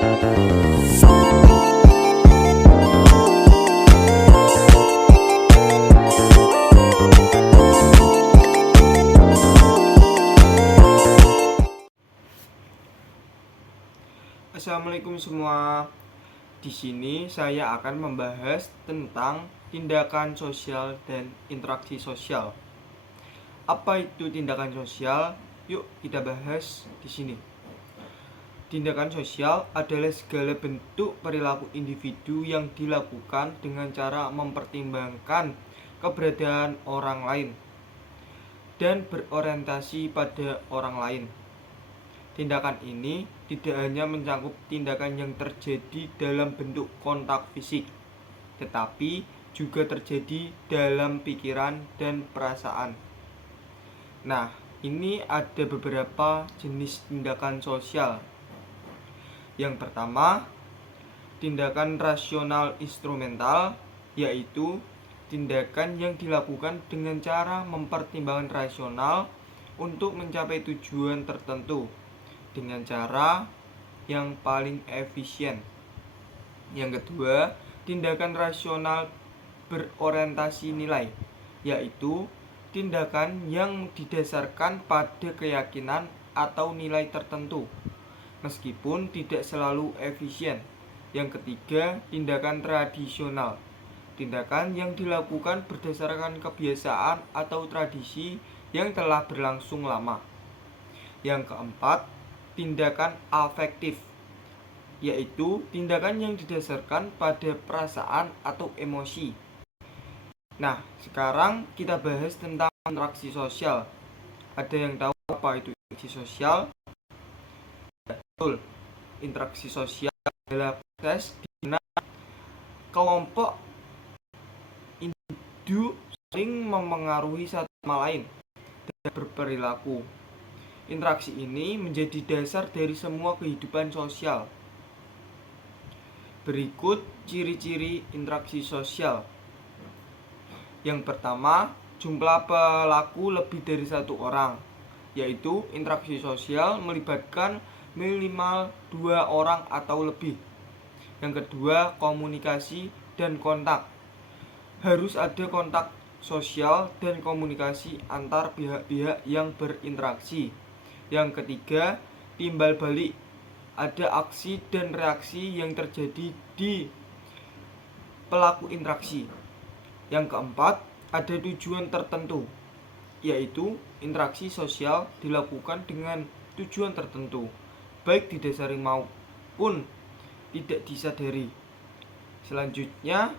Assalamualaikum semua. Di sini saya akan membahas tentang tindakan sosial dan interaksi sosial. Apa itu tindakan sosial? Yuk kita bahas di sini. Tindakan sosial adalah segala bentuk perilaku individu yang dilakukan dengan cara mempertimbangkan keberadaan orang lain dan berorientasi pada orang lain. Tindakan ini tidak hanya mencakup tindakan yang terjadi dalam bentuk kontak fisik, tetapi juga terjadi dalam pikiran dan perasaan. Nah, ini ada beberapa jenis tindakan sosial. Yang pertama, tindakan rasional instrumental, yaitu tindakan yang dilakukan dengan cara mempertimbangkan rasional untuk mencapai tujuan tertentu dengan cara yang paling efisien. Yang kedua, tindakan rasional berorientasi nilai, yaitu tindakan yang didasarkan pada keyakinan atau nilai tertentu, meskipun tidak selalu efisien. Yang ketiga, tindakan tradisional, tindakan yang dilakukan berdasarkan kebiasaan atau tradisi yang telah berlangsung lama. Yang keempat, tindakan afektif, yaitu tindakan yang didasarkan pada perasaan atau emosi. Nah, sekarang kita bahas tentang interaksi sosial. Ada yang tahu apa itu interaksi sosial? Betul, interaksi sosial adalah proses di mana kelompok individu saling memengaruhi satu sama lain dan berperilaku. Interaksi ini menjadi dasar dari semua kehidupan sosial. Berikut ciri-ciri interaksi sosial. Yang pertama, jumlah pelaku lebih dari satu orang, yaitu interaksi sosial melibatkan minimal 2 orang atau lebih. Yang kedua, komunikasi dan kontak. Harus ada kontak sosial dan komunikasi antar pihak-pihak yang berinteraksi. Yang ketiga, timbal balik. Ada aksi dan reaksi yang terjadi di pelaku interaksi. Yang keempat, ada tujuan tertentu, yaitu interaksi sosial dilakukan dengan tujuan tertentu, baik didasari maupun tidak disadari. Selanjutnya,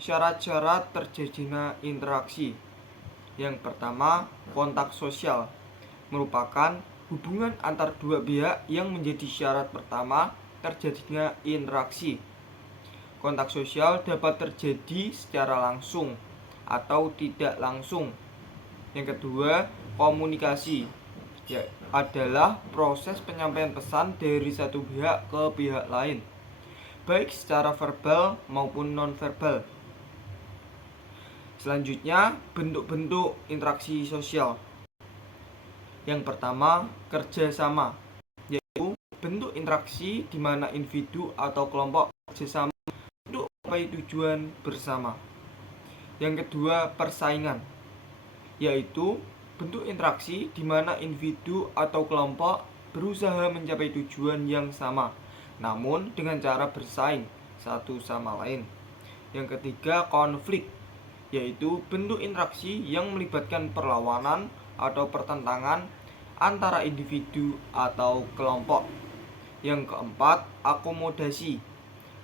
syarat-syarat terjadinya interaksi. Yang pertama, kontak sosial merupakan hubungan antar dua pihak yang menjadi syarat pertama terjadinya interaksi. Kontak sosial dapat terjadi secara langsung atau tidak langsung. Yang kedua, komunikasi adalah proses penyampaian pesan dari satu pihak ke pihak lain, baik secara verbal maupun nonverbal. Selanjutnya, bentuk-bentuk interaksi sosial. Yang pertama, kerjasama, yaitu bentuk interaksi di mana individu atau kelompok kerjasama untuk mencapai tujuan bersama. Yang kedua, persaingan, yaitu bentuk interaksi di mana individu atau kelompok berusaha mencapai tujuan yang sama, namun dengan cara bersaing satu sama lain. Yang ketiga, konflik, yaitu bentuk interaksi yang melibatkan perlawanan atau pertentangan antara individu atau kelompok. Yang keempat, akomodasi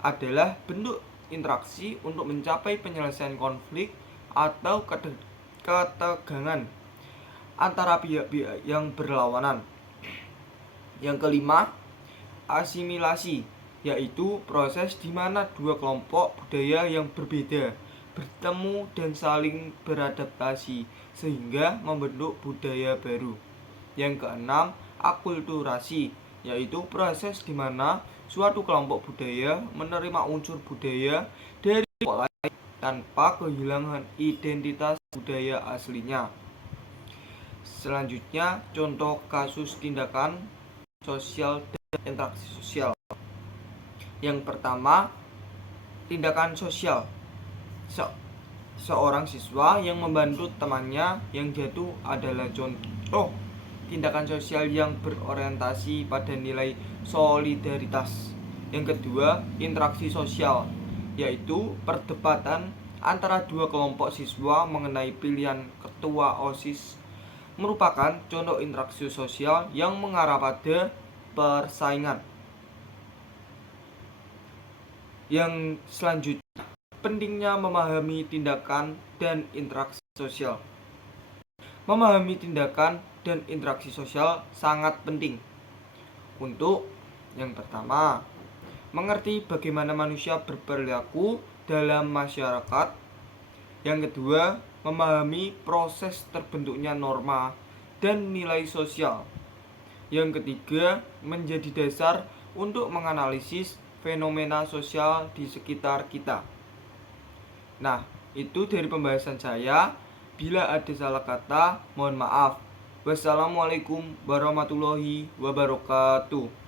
adalah bentuk interaksi untuk mencapai penyelesaian konflik atau ketegangan antara pihak-pihak yang berlawanan. Yang kelima, asimilasi, yaitu proses di mana dua kelompok budaya yang berbeda bertemu dan saling beradaptasi sehingga membentuk budaya baru. Yang keenam, akulturasi, yaitu proses di mana suatu kelompok budaya menerima unsur budaya dari kelompok lain tanpa kehilangan identitas budaya aslinya. Selanjutnya, contoh kasus tindakan sosial dan interaksi sosial. Yang pertama, tindakan sosial. Seorang siswa yang membantu temannya yang jatuh adalah contoh tindakan sosial yang berorientasi pada nilai solidaritas. Yang kedua, interaksi sosial, yaitu perdebatan antara dua kelompok siswa mengenai pilihan ketua OSIS merupakan contoh interaksi sosial yang mengarah pada persaingan. Yang selanjutnya, pentingnya memahami tindakan dan interaksi sosial. Memahami tindakan dan interaksi sosial sangat penting untuk yang pertama, mengerti bagaimana manusia berperilaku dalam masyarakat. Yang kedua, memahami proses terbentuknya norma dan nilai sosial. Yang ketiga, menjadi dasar untuk menganalisis fenomena sosial di sekitar kita. Nah, itu dari pembahasan saya. Bila ada salah kata, mohon maaf. Wassalamualaikum warahmatullahi wabarakatuh.